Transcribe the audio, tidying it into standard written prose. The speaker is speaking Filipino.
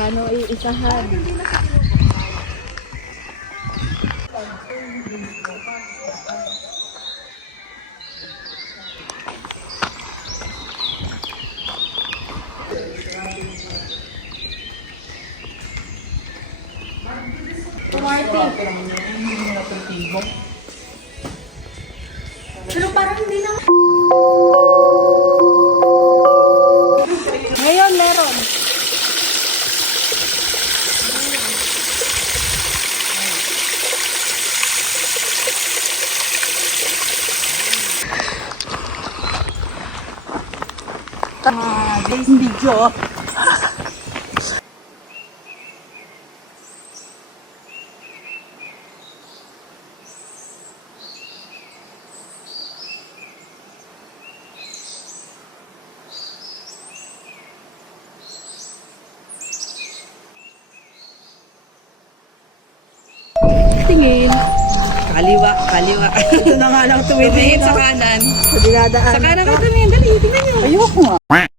Paano iisahan? Pero parang hindi naman. Ngayon meron. Guys, video. Tingin. Kaliwa, kaliwa. Ito na nga lang tumingin sa kanan. Sa dinadaan. Sa kanan ka tumingin, dali, tingnan nyo. Ayoko nga.